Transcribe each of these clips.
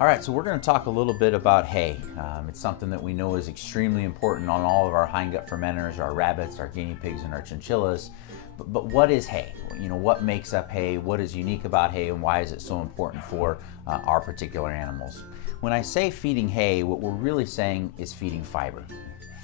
All right, so we're going to talk a little bit about hay. It's something that we know is extremely important on all of our hindgut fermenters, our rabbits, our guinea pigs, and our chinchillas. But what is hay? You know, what makes up hay? What is unique about hay, and why is it so important for our particular animals? When I say feeding hay, what we're really saying is feeding fiber.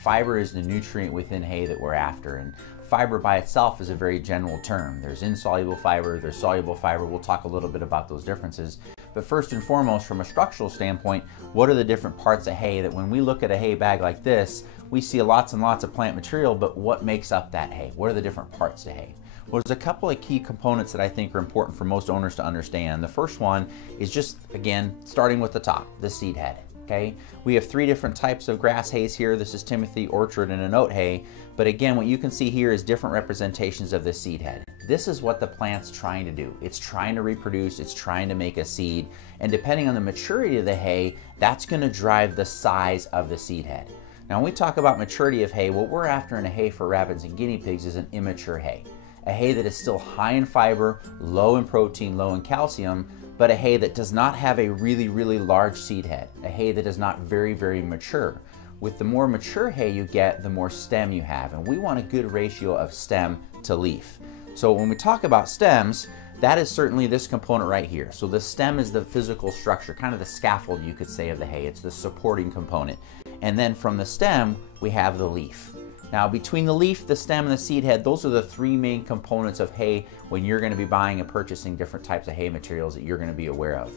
Fiber is the nutrient within hay that we're after, and fiber by itself is a very general term. There's insoluble fiber, there's soluble fiber. We'll talk a little bit about those differences. But first and foremost, from a structural standpoint, what are the different parts of hay that when we look at a hay bag like this, we see lots and lots of plant material, but what makes up that hay? What are the different parts to hay? Well, there's a couple of key components that I think are important for most owners to understand. The first one is just, again, starting with the top, the seed head. Okay, we have three different types of grass hays here. This is Timothy, orchard, and an oat hay. But again, what you can see here is different representations of the seed head. This is what the plant's trying to do. It's trying to reproduce, it's trying to make a seed. And depending on the maturity of the hay, that's gonna drive the size of the seed head. Now, when we talk about maturity of hay, what we're after in a hay for rabbits and guinea pigs is an immature hay. A hay that is still high in fiber, low in protein, low in calcium, but a hay that does not have a really, really large seed head, a hay that is not very, very mature. With the more mature hay you get, the more stem you have, and we want a good ratio of stem to leaf. So when we talk about stems, that is certainly this component right here. So the stem is the physical structure, kind of the scaffold, you could say, of the hay. It's the supporting component. And then from the stem, we have the leaf. Now, between the leaf, the stem, and the seed head, those are the three main components of hay when you're going to be buying and purchasing different types of hay materials that you're going to be aware of.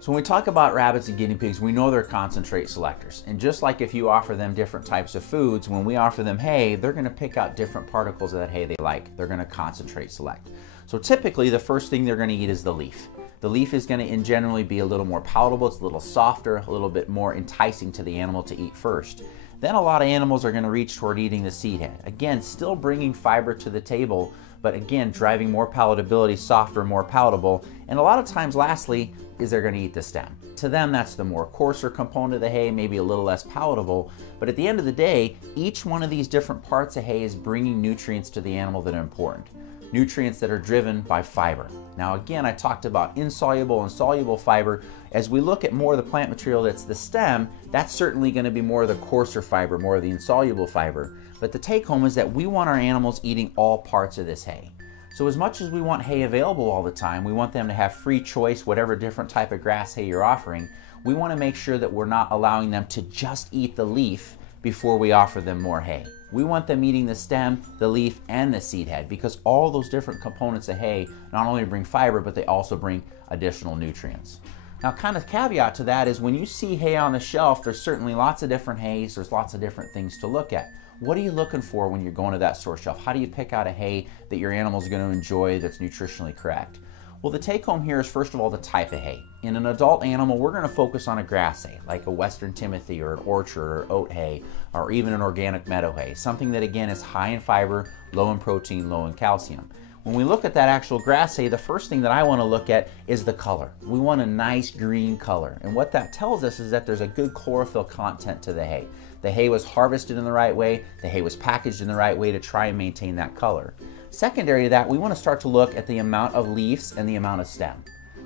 So when we talk about rabbits and guinea pigs, we know they're concentrate selectors. And just like if you offer them different types of foods, when we offer them hay, they're going to pick out different particles of that hay they like. They're going to concentrate select. So typically, the first thing they're going to eat is the leaf. The leaf is going to generally be a little more palatable, it's a little softer, a little bit more enticing to the animal to eat first. Then a lot of animals are going to reach toward eating the seed head. Again, still bringing fiber to the table, but again, driving more palatability, softer, more palatable. And a lot of times, lastly, is they're going to eat the stem. To them, that's the more coarser component of the hay, maybe a little less palatable. But at the end of the day, each one of these different parts of hay is bringing nutrients to the animal that are important. Nutrients that are driven by fiber. Now again, I talked about insoluble and soluble fiber. As we look at more of the plant material that's the stem, that's certainly going to be more of the coarser fiber, more of the insoluble fiber. But the take home is that we want our animals eating all parts of this hay. So as much as we want hay available all the time, we want them to have free choice, whatever different type of grass hay you're offering, we want to make sure that we're not allowing them to just eat the leaf before we offer them more hay. We want them eating the stem, the leaf, and the seed head, because all those different components of hay not only bring fiber, but they also bring additional nutrients. Now, kind of caveat to that is when you see hay on the shelf, there's certainly lots of different hays, there's lots of different things to look at. What are you looking for when you're going to that store shelf? How do you pick out a hay that your animal's going to enjoy that's nutritionally correct? Well, the take home here is first of all the type of hay. In an adult animal, we're going to focus on a grass hay, like a Western Timothy or an orchard or oat hay, or even an organic meadow hay, something that again is high in fiber, low in protein, low in calcium. When we look at that actual grass hay, the first thing that I want to look at is the color. We want a nice green color, and what that tells us is that there's a good chlorophyll content to the hay. The hay was harvested in the right way, the hay was packaged in the right way to try and maintain that color. Secondary to that, we want to start to look at the amount of leaves and the amount of stem.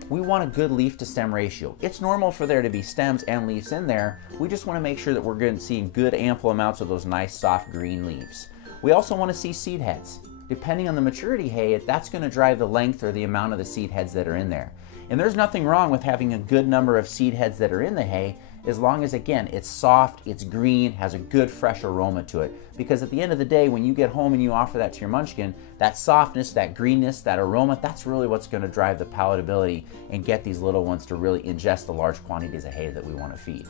We want a good leaf to stem ratio. It's normal for there to be stems and leaves in there. We just want to make sure that we're seeing good ample amounts of those nice soft green leaves. We also want to see seed heads. Depending on the maturity hay, that's going to drive the length or the amount of the seed heads that are in there. And there's nothing wrong with having a good number of seed heads that are in the hay, as long as, again, it's soft, it's green, has a good fresh aroma to it. Because at the end of the day, when you get home and you offer that to your munchkin, that softness, that greenness, that aroma, that's really what's going to drive the palatability and get these little ones to really ingest the large quantities of hay that we want to feed.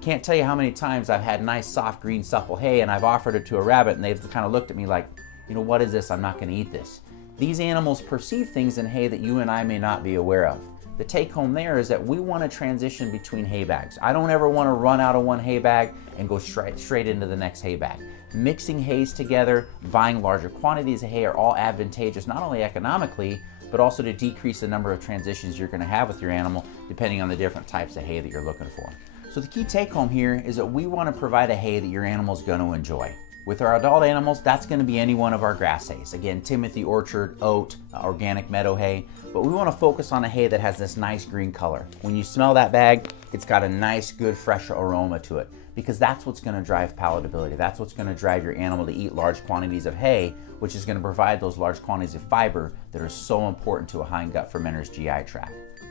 Can't tell you how many times I've had nice, soft, green, supple hay and I've offered it to a rabbit and they've kind of looked at me like, you know, what is this? I'm not going to eat this. These animals perceive things in hay that you and I may not be aware of. The take home there is that we want to transition between hay bags. I don't ever want to run out of one hay bag and go straight into the next hay bag. Mixing hays together, buying larger quantities of hay are all advantageous, not only economically, but also to decrease the number of transitions you're going to have with your animal depending on the different types of hay that you're looking for. So the key take home here is that we want to provide a hay that your animal is going to enjoy. With our adult animals, that's going to be any one of our grass hays. Again, Timothy Orchard, oat, organic meadow hay, but we want to focus on a hay that has this nice green color. When you smell that bag, it's got a nice, good, fresh aroma to it, because that's what's going to drive palatability. That's what's going to drive your animal to eat large quantities of hay, which is going to provide those large quantities of fiber that are so important to a hind gut fermenter's GI tract.